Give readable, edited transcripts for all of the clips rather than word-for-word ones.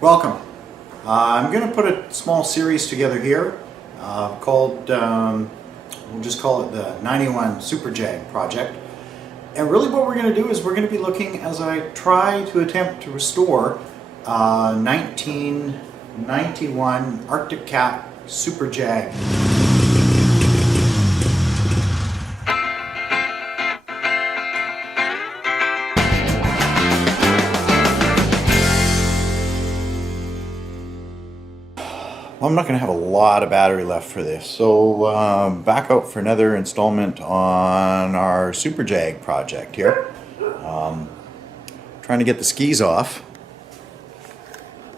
Welcome. I'm going to put a small series together here called, we'll just call it the 91 SuperJag project. And really what we're going to do is we're going to be looking as I try to attempt to restore 1991 Arctic Cat SuperJag. I'm not going to have a lot of battery left for this, so back out for another installment on our SuperJag project here. Trying to get the skis off.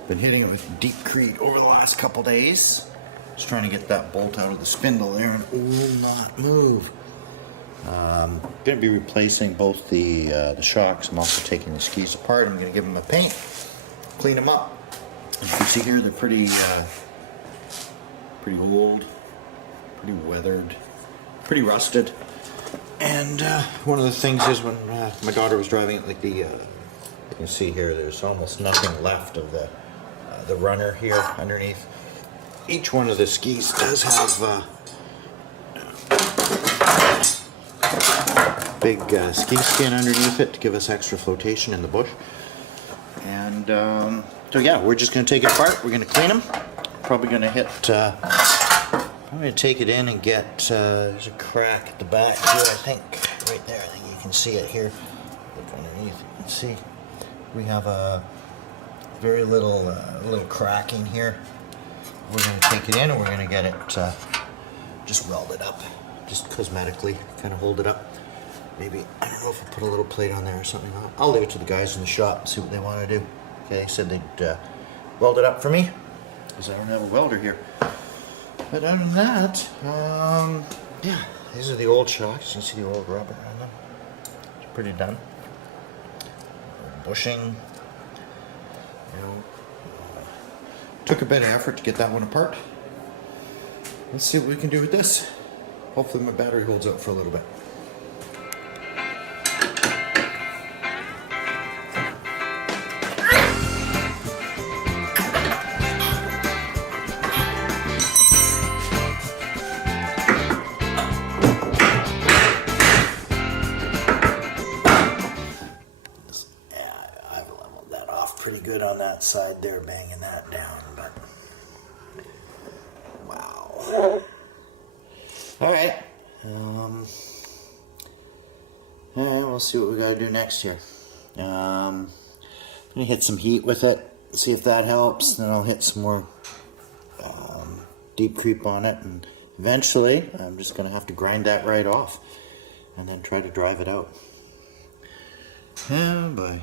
Been hitting it with deepcrete over the last couple days. Just trying to get that bolt out of the spindle there and it will not move. Going to be replacing both the shocks. I'm also taking the skis apart. I'm going to give them a paint, clean them up. As you can see here, they're pretty old, pretty weathered, pretty rusted. And one of the things is when my daughter was driving it, like you can see here, there's almost nothing left of the runner here underneath. Each one of the skis does have big ski skin underneath it to give us extra flotation in the bush. And so yeah, we're just going to take it apart. We're going to clean them. Probably going to hit, I'm going to take it in and get, there's a crack at the back here, I think, right there. I think you can see it here. Look underneath, you can see we have a very little cracking here. We're going to take it in and we're going to get it just welded up, just cosmetically, kind of hold it up. Maybe, I don't know if I put a little plate on there or something. I'll leave it to the guys in the shop and see what they want to do. Okay, they said they'd weld it up for me, because I don't have a welder here. But other than that, yeah, these are the old shocks. You can see the old rubber on them. It's pretty done. Bushing. You know, took a bit of effort to get that one apart. Let's see what we can do with this. Hopefully my battery holds out for a little bit. Pretty good on that side there, banging that down, but wow. All right, we'll see what we gotta do next here. I'm gonna hit some heat with it, see if that helps. Then I'll hit some more deep creep on it, and eventually I'm just gonna have to grind that right off and then try to drive it out. Yeah, boy,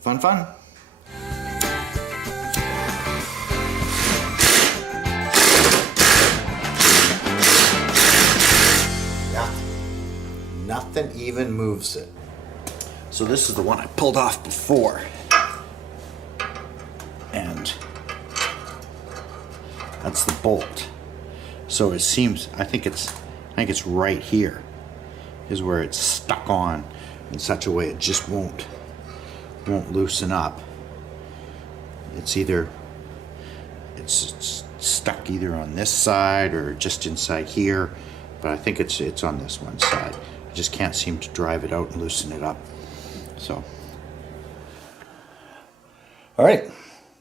fun. Nothing even moves it. So this is the one I pulled off before. And that's the bolt. So it seems, I think it's right here is where it's stuck on in such a way it just won't loosen up. It's stuck either on this side or just inside here, but I think it's on this one side. I just can't seem to drive it out and loosen it up. So, all right.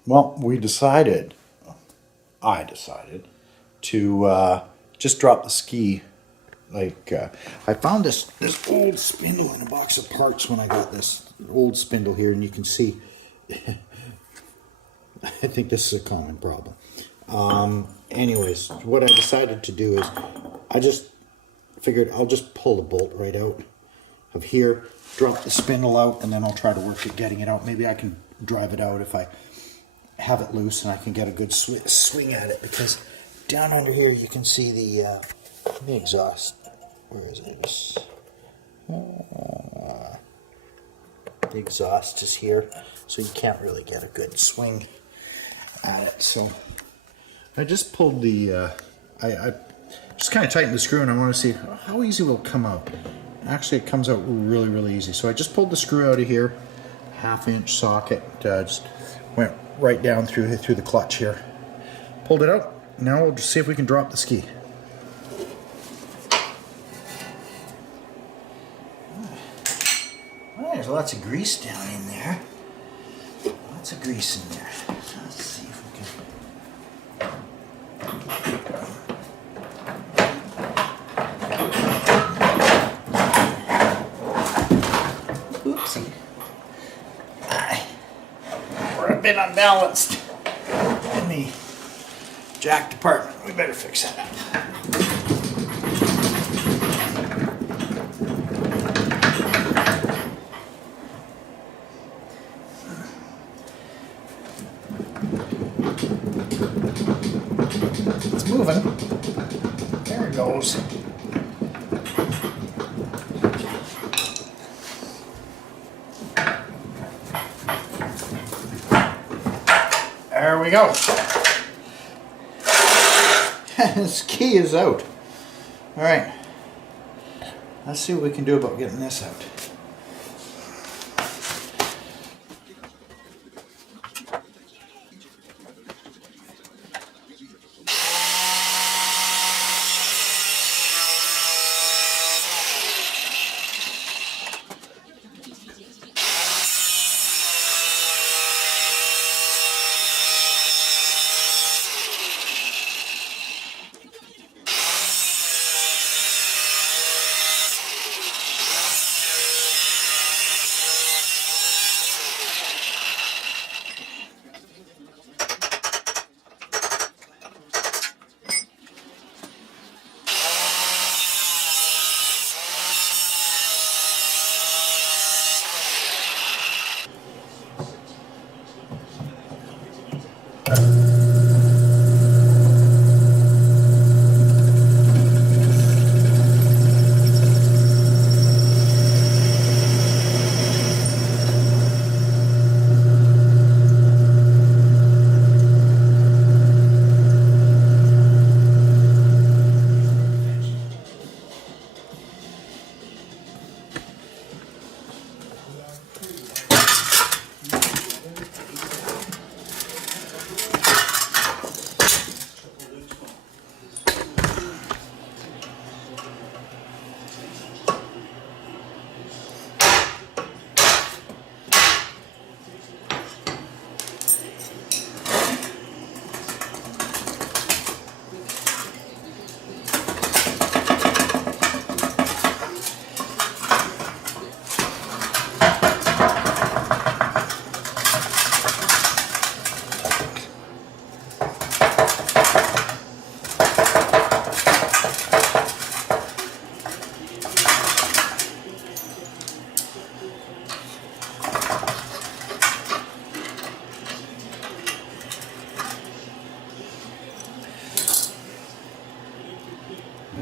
Well, I decided to just drop the ski. Like I found this old spindle in a box of parts when I got this old spindle here, and you can see. I think this is a common problem. Anyways, what I decided to do is I just figured I'll just pull the bolt right out of here, drop the spindle out, and then I'll try to work at getting it out. Maybe I can drive it out if I have it loose and I can get a good swing at it, because down under here you can see the exhaust. Where is it? The exhaust is here, so you can't really get a good swing at it. So I just pulled the I just kind of tightened the screw, and I want to see how easy it will come out. Actually, it comes out really easy. So I just pulled the screw out of here, 1/2 inch socket, just went right down through the clutch here. Pulled it out. Now we'll just see if we can drop the ski. Well, there's lots of grease down in there. Lots of grease in there. So let's see if we can. Oopsie. We're a bit unbalanced in the jack department. We better fix that up. It's moving. There it goes. There we go. This key is out. All right. Let's see what we can do about getting this out.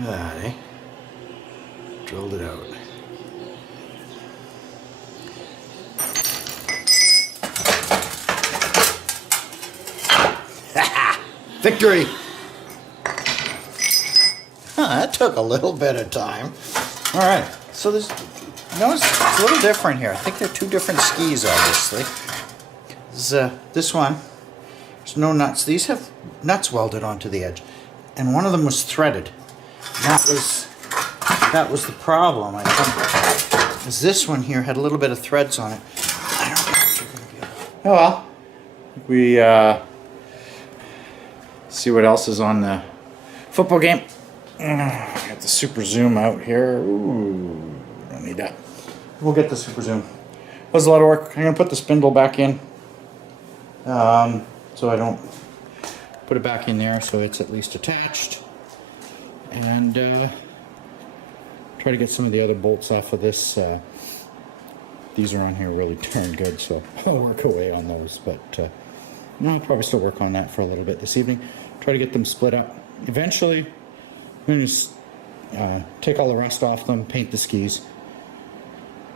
Alrighty. Drilled it out. Victory! That took a little bit of time. Alright, so there's, notice it's a little different here. I think they're two different skis, obviously. This one, there's no nuts. These have nuts welded onto the edge. And one of them was threaded. That was the problem, I think. Is this one here had a little bit of threads on it. I don't know what you're gonna get. Oh well. We see what else is on the football game. Got the super zoom out here. Ooh, don't need that. We'll get the super zoom. That was a lot of work. I'm gonna put the spindle back in. So I don't put it back in there, so it's at least attached. And try to get some of the other bolts off of this. These are on here really darn good, so I'll work away on those. But I'll probably still work on that for a little bit this evening. Try to get them split up. Eventually, I'm going to just take all the rust off them, paint the skis,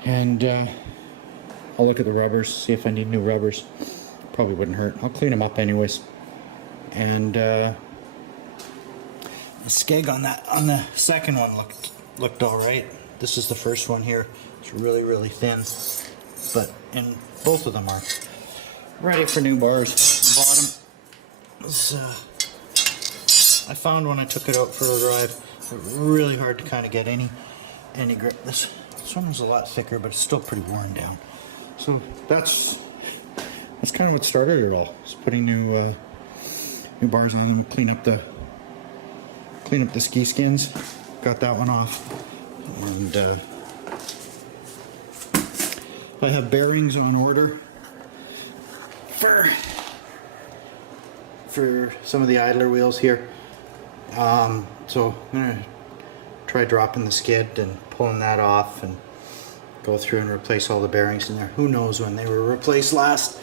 and I'll look at the rubbers, see if I need new rubbers. Probably wouldn't hurt. I'll clean them up anyways. And the skeg on the second one looked all right. This is the first one here. It's really thin, but and both of them are ready for new bars. The bottom is, I found when I took it out for a drive, really hard to kind of get any grip. This one was a lot thicker, but it's still pretty worn down. So that's kind of what started it all. Just putting new bars on them, clean up the ski skins. Got that one off, and I have bearings on order for some of the idler wheels here. So I'm gonna try dropping the skid and pulling that off and go through and replace all the bearings in there. Who knows when they were replaced last.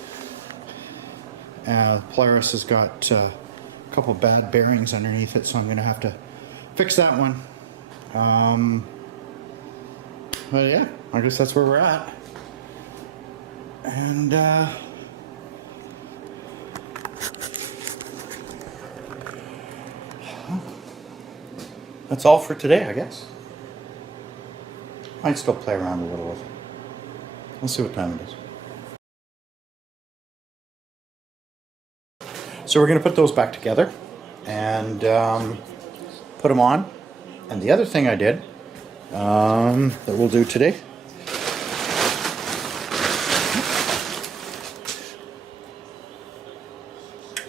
Polaris has got a couple bad bearings underneath it, so I'm gonna have to fix that one. But yeah, I guess that's where we're at. And that's all for today, I guess. Might still play around a little with it. Let's see what time it is. So we're going to put those back together and put them on. And the other thing I did that we'll do today,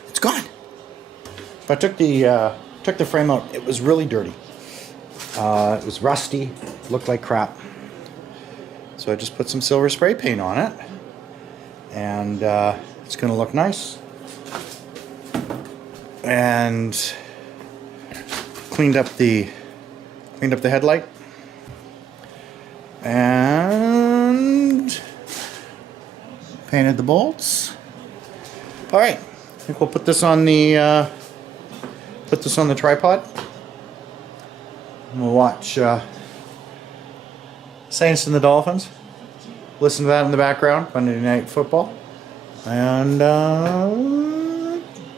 it's gone. I took the frame out. It was really dirty. It was rusty, looked like crap. So I just put some silver spray paint on it, and it's going to look nice. And cleaned up the headlight, and painted the bolts. All right, I think we'll put this on the tripod. And we'll watch Saints and the Dolphins. Listen to that in the background, Monday Night Football, and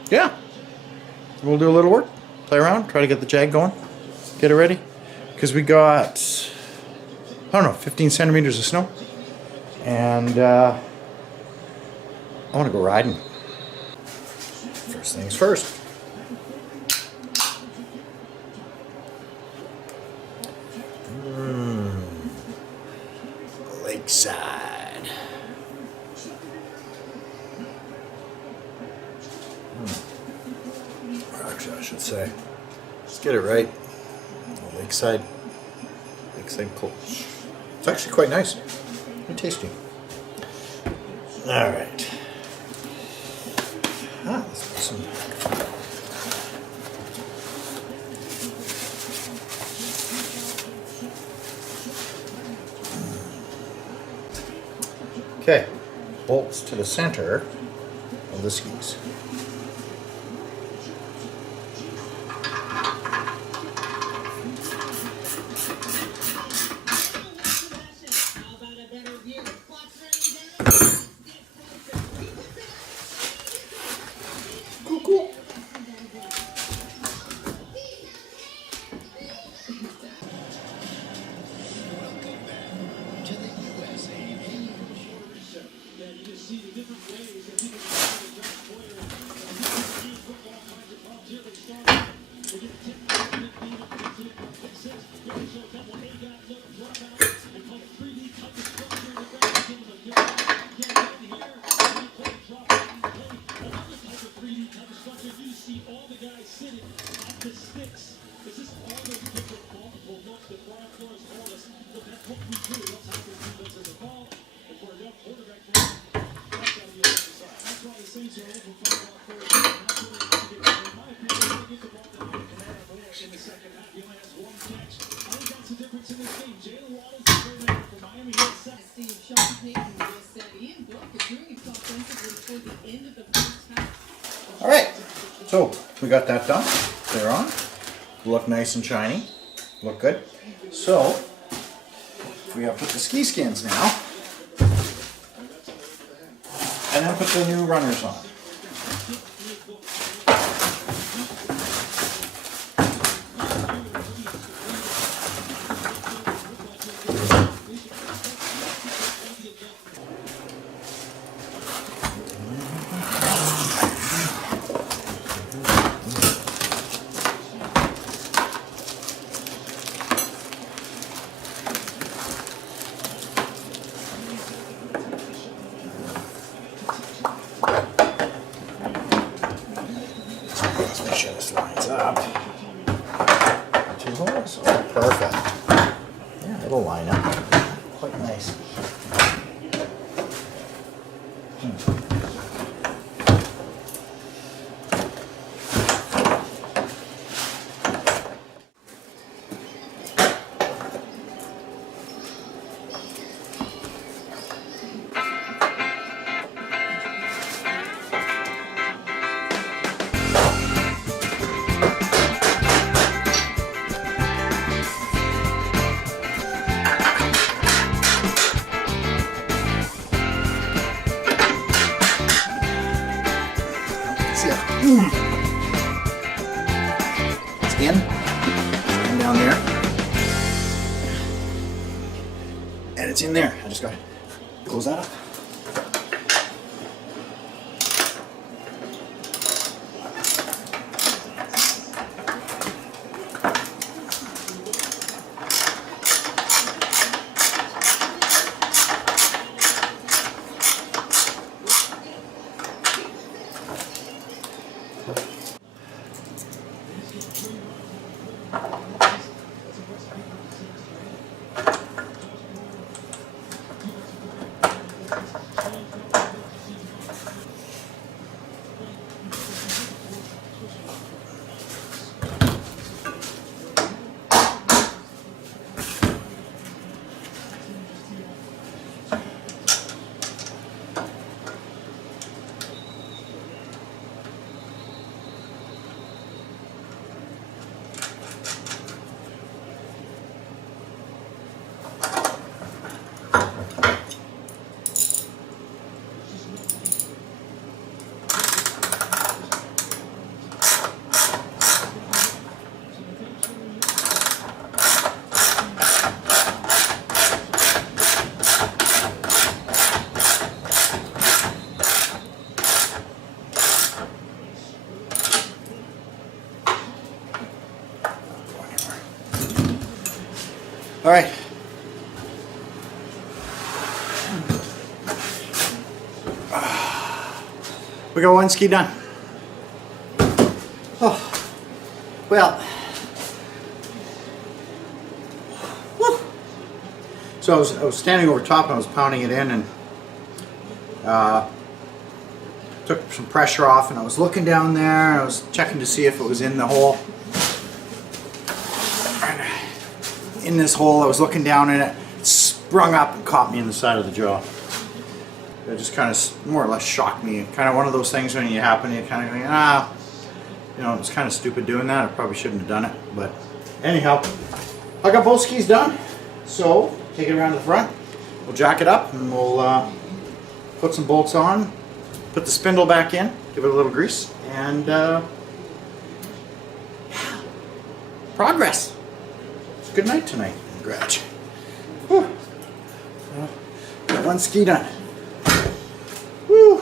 yeah. We'll do a little work, play around, try to get the Jag going, get it ready. Because we got, I don't know, 15 centimeters of snow. And I want to go riding. First things first. Lakeside. Actually, I should say, let's get it right. Lakeside Colts. It's actually quite nice and tasty. All right. Let's put some. Okay, bolts to the center of the skis. All right, so we got that done. They're on. Look nice and shiny. Look good. So we have to put the ski skins now, and then put the new runners on. It's in down there, and it's in there. I just got to close that up. All right. We got one ski done. Oh, well. Whew. So I was standing over top and I was pounding it in and took some pressure off, and I was looking down there and I was checking to see if it was in the hole. In this hole, I was looking down and it sprung up and caught me in the side of the jaw. It just kind of more or less shocked me. Kind of one of those things when you happen, you kind of go, you know, it's kind of stupid doing that. I probably shouldn't have done it. But anyhow, I got both skis done. So take it around to the front. We'll jack it up and we'll put some bolts on, put the spindle back in, give it a little grease, and progress. It's a good night tonight in the garage. Whew. Got one ski done. Woo.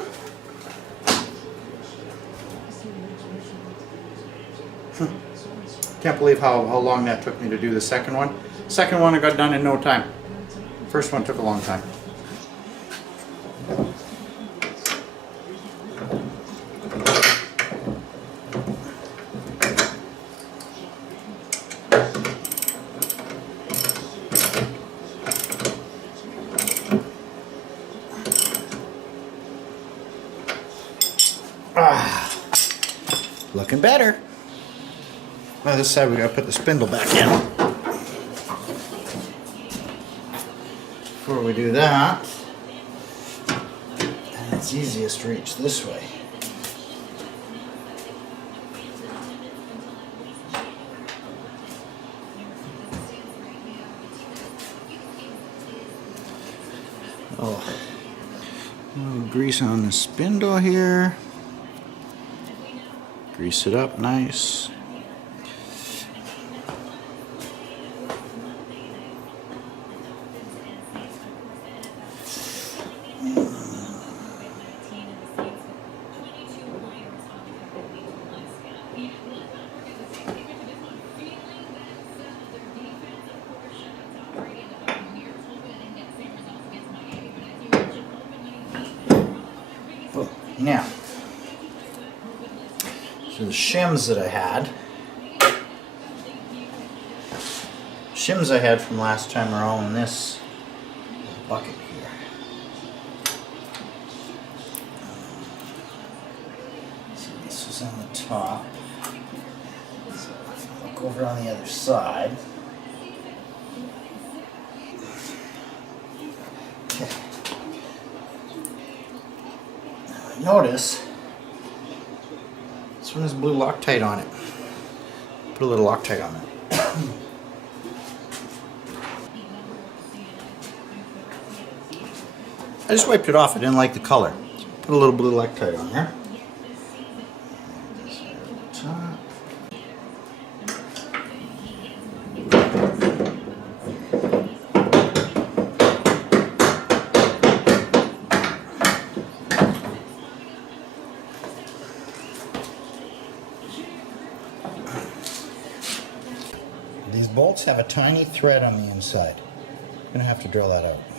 Can't believe how long that took me to do the second one. Second one I got done in no time. First one took a long time. Looking better. On this side we gotta put the spindle back in. Before we do that, and it's easiest to reach this way. Oh, a little grease on the spindle here. Grease it up nice. Oh, now. So the shims that I had, from last time are all in this bucket here. is on the top. So look over on the other side. Okay. Now notice this one has blue Loctite on it. Put a little Loctite on it. I just wiped it off. I didn't like the color. Put a little blue Loctite on there. These bolts have a tiny thread on the inside. I'm going to have to drill that out.